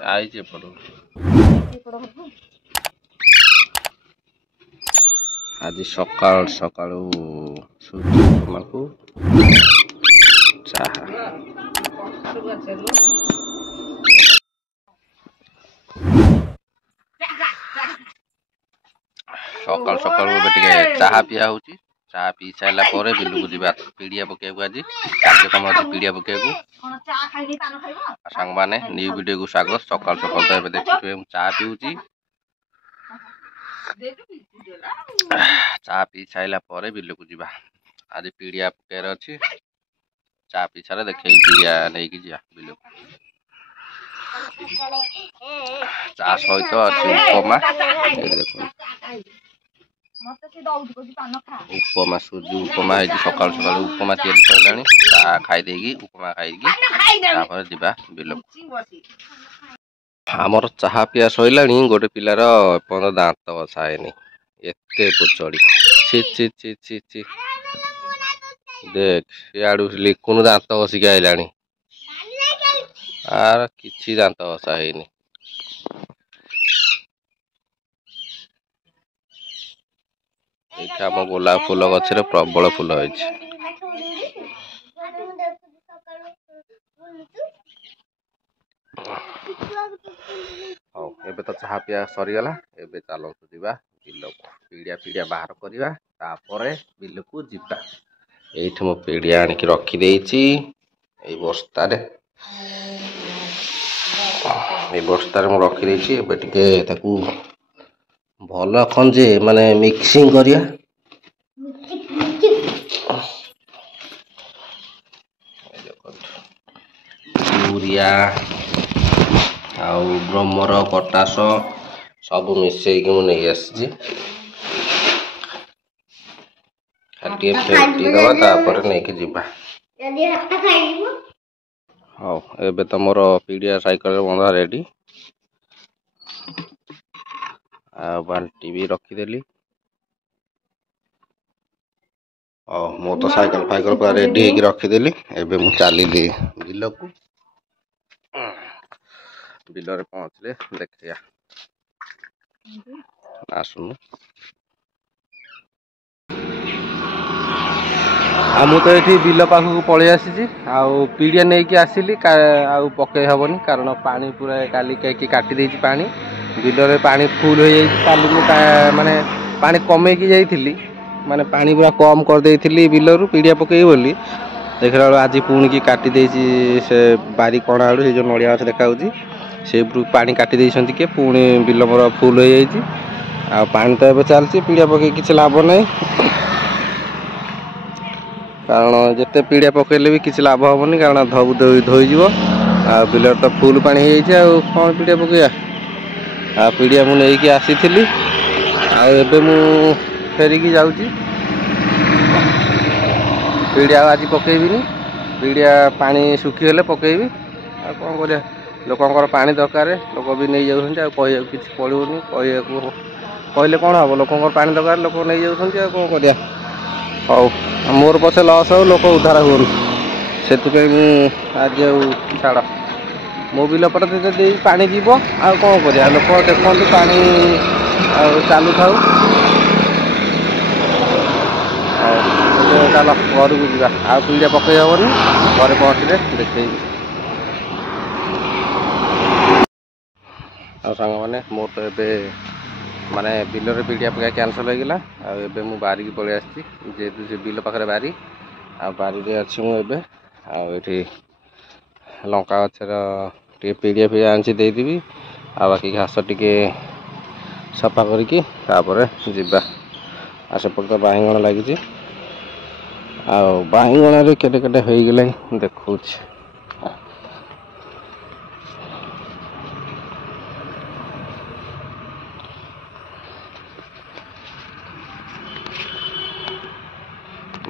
आइए पड़ो आज सकाल सकाळु सूर्य उपमा को चाहा सकाल सकाळ चाहा पिया होची चाहा पी सारा पर बिलू को जीवा पीड़िया पकेबू आज कार्यक्रम अच्छे पीड़िया पकेबू सांग माने न्यू वीडियो को स्वागत सकाल सकाल तो एबे देखिबे हम चाहा पीउची चाहा पी सारा पर बिलू को जीवा आज पीड़िया पकेर अच्छी चाहा पी सारा देखे पीड़िया नहीं कि जीवा बिलू चाहा सहित अच्छी उपमा देखो उपमा सूजी उपमा है सकाल सकाल उपमा तैयारी सरलानी ता खाई देगी उपमा खाई जीवा बिल आमर चाहा पिया सैलानी गोटे पिलार एपर्यंत दांत बसा है एते पुचड़ी छि छि छि छि छि देख याडू लिकुन दांत बसिक आइलानी आर किछि दांत बसा है आम गोलाप फूल गचर प्रबल फूल होइछि एबे तो चाहा पिया सरीगला एबे चलतु जीवा बिल को पीड़िया पीड़िया बाहर करवा तापर बिल को जीवा एठी मो पीड़िया आनिक रखी देइछि ए बस्तार मु रखी देइछि एबे टिके ताकू भल खंजे माने मिक्सिंग करिया यूरिया आउ ब्रह्मर पटास सब मिसेक मुझे आसी खाटी फेटी दवा नहीं कि जीवा हाँ एबे तो मोर पीड़िया साइकिल बंधा रेडी बाल्टी भी रखीदेली मो तो साइकिल फाइकल पूरा रेडी होगी रखीदेली एबे मु चली बिल को बिलरे पहुँचले देखिया आसुनु तो ये बिल पाखक पलि आसी पीड़िया नहीं कि आसिली पकई हेनी कारण पानी पूरा काली काटी देती पानी बिलरे पानी फुल हो जाए माने पानी कमेकी जाइली माने पानी पूरा कम कर देइथिली बिलरू पीड़िया पकई बोली देखला आज पुणी की काटी देइछि से बारी कणा आड़ू से जो नड़िया गछ देखा से पानी काटी देइछंती के पुणी बिल मोर फुल हो जाइछि आ पानी तो एबे चलछि पीड़िया पकई किछि लाभ नहीं कारण जिते पीड़िया पकईले भी किसी लाभ हेनी कारण धबु धोईज आ बिल तो फुल पानी हो जाए कौन पीड़िया पकईया आ पीड़िया मु नहीं आसी आबे मु फेरिकी जाऊँगी पीड़िया आज पकईबिनी पीड़िया पानी सुखीगले पकईबी आ कौन कर लोकंर पानी दरकार लोक भी नहीं जाऊँ कह कि पड़ोनी कहले कौन हम लोकंर पानी दरकार लोक नहीं जाऊँ कौन कर हौ मोर पछे लस हो लोक उद्धार हुन से आज छाड़ मो बिल पटे पानी जीव आ कौन कर लोक देखते पानी चालू था चल घर को जा आ पीड़िया पकई हेनी घर पहुँचले देखे सांग मैंने मोर तो ये माने बिलरे पीड़िया पका कैनसल होगा आबे मु बारी की पलि आसी जेहेतु से बिल पाखे बारी आ बारी अच्छी मुझे आठी लंका गचर टे पीड़िया पीड़िया आनी देदेवी आ बाकी घास टिके सफा करके जीवा आ सेपट तो बाईगण लगी बाईगण केटे केटे हो गले देखा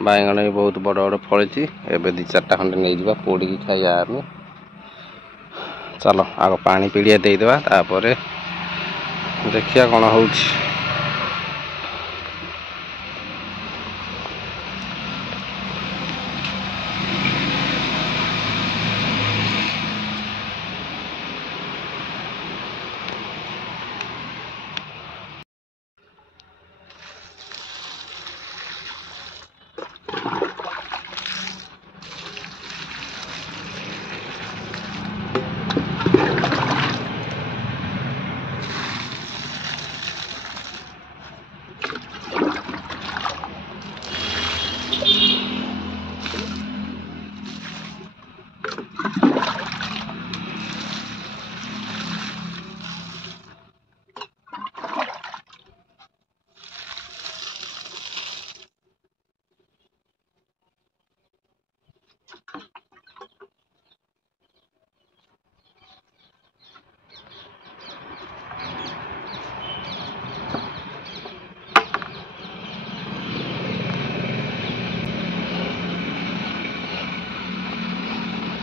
बाईगण भी बहुत बड़ बड़ फली एवं दी चार्टा खंडे नहीं जावा पोड़ी खाइया आम चलो आग पानी पीड़िया देदेवा तापर देखिया कौन हो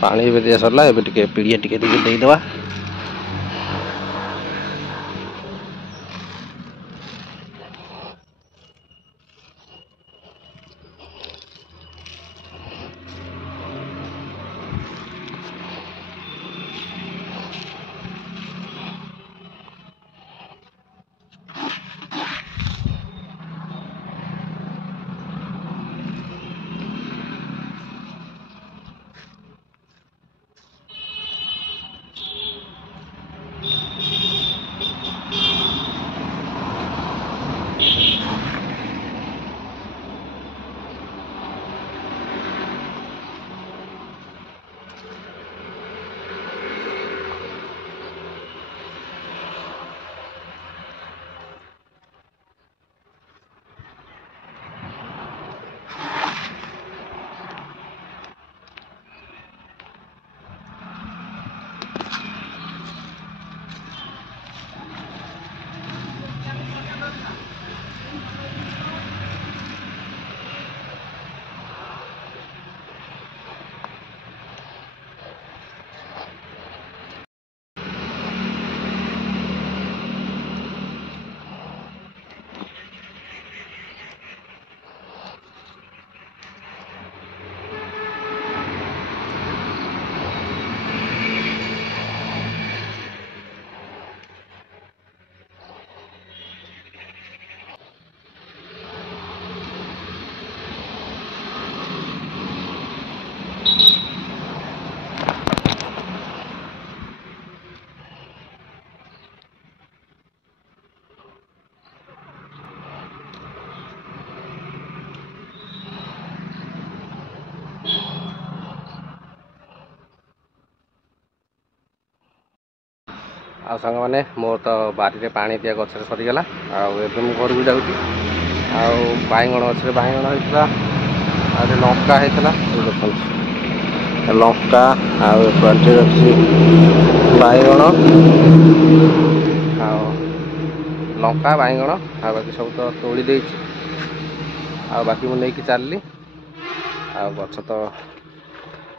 पानी एबे दिया सरला एबे टिके पीड़िया टिके देदेवा। आ सांग मैंने मोर तो बारी रे पानी दिया गछ सरीगला आबे मु घर को जाऊँगी। आईगण गरे बैगण होता लंका होता देखते लंका आटे अच्छी बैगण लंका बैगण आ बाकी सब तो तोड़ी दे बाकी मुझे नहीं चलली आ गछ तो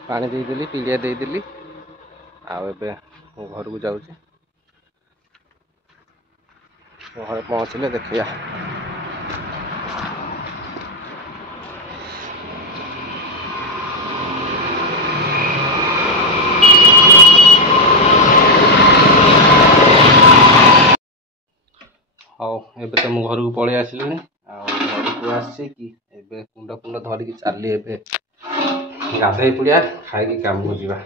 पानी देदेली पीड़िया देदेली आबे घर को जाऊँगी। घर पहुँचले देखिया हाँ एबे तो मु घर को पलि आसिलुनी घर को आसी कि एबे कुंड कुंड धरिकी चली एबे गाधे पड़िया खाई काम को जीवा।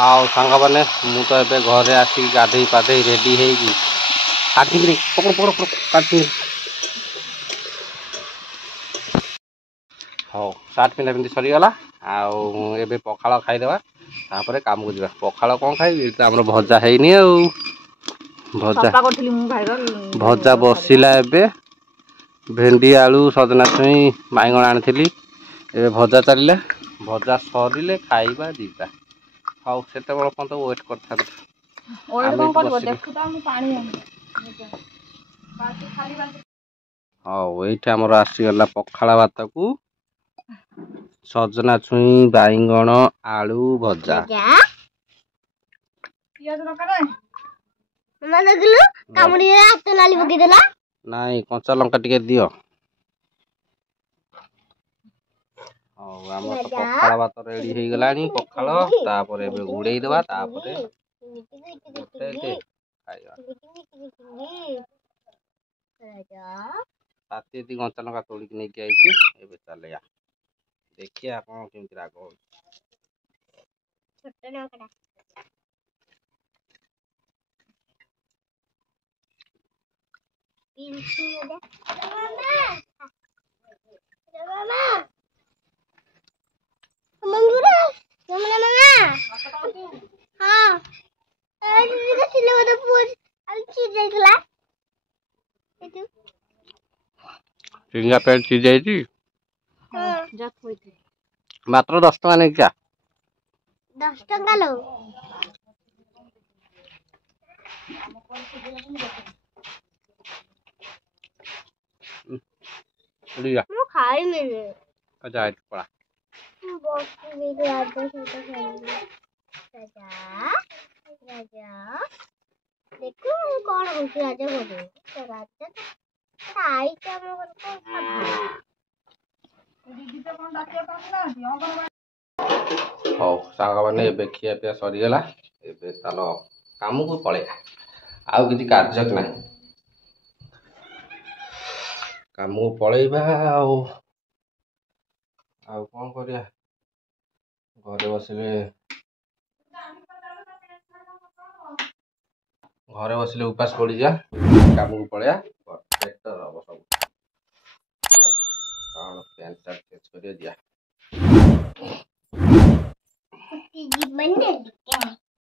आओ सांग मैंने मु तो एबे घरे आसिक गाधे पाधे रेडी होगी काटी पकड़ पकड़ पकड़ काटी हाँ सार्ट पिंधा पिंधि सरीगला आबे पखाड़ खाईदेवा तापर काम को जावा। पखाड़ कौन खाई आम भजा है भजा बसिला एबे भेंडी आलू सजना छुई बैगण आनी ए भजा चलला भजा सरिले खाइबा दीटा हाँ से पर्यंत वेट कर हाँ ये आमर आसीगला पखाड़ भात को सजना छुई बैगण आलू भजा नाई कंचा लंका टिके दियो आम तो पखाड़ भात रेडी हो गलानी पखाड़ तापर एबे उड़े देबा तापर ଗୋଟେ ଦେ ଖାଇବା ରାତି ଏତିକି କଞ୍ଚା ଲଙ୍କା ତୋଳିକି ନେଇକି ଆଇଛି। ଏବେ ଚାଲିବା ଦେଖିବା କଣ କେମିତି ରାଗ ହଉଛି। ଚିଙ୍ଗା ପ୍ୟାଣ୍ଟ ଚିରି ଯାଇଛି ମାତ୍ର 10 ଟଙ୍କା ନେଇକି 10 ଟଙ୍କା लो ମୁଁ ଖାଇମିନି ପଳା ମୁଁ ବସିବି ରାଜା ସହିତ ଖେଳିବି। ରାଜା ଦେଖୁ କଣ ହଉଛି ରାଜା ଘରେ। ରାଜା ଆଇଛି ଆମ ଘରକୁ। ହଉ ସାଙ୍ଗମାନେ ଏବେ ଖିଆ ପିଆ ସରିଗଲା। ଏବେ ଚାଲ କାମକୁ ପଳେଇବା। ଆଉ କିଛି କାର୍ଯ୍ୟ ନାହିଁ, କାମକୁ ପଳେଇବା। ଆଉ କଣ କରିବା, ଘରେ ବସିଲେ ଉପାସ ପଡ଼ିଯିବା। କାମକୁ ପଳେଇବା, ବେଟର ହବ ସବୁ। ହଉ କଣ ପ୍ୟାଣ୍ଟ ସାର୍ଟ ଚେଞ୍ଜ କରିବା ଯିବା।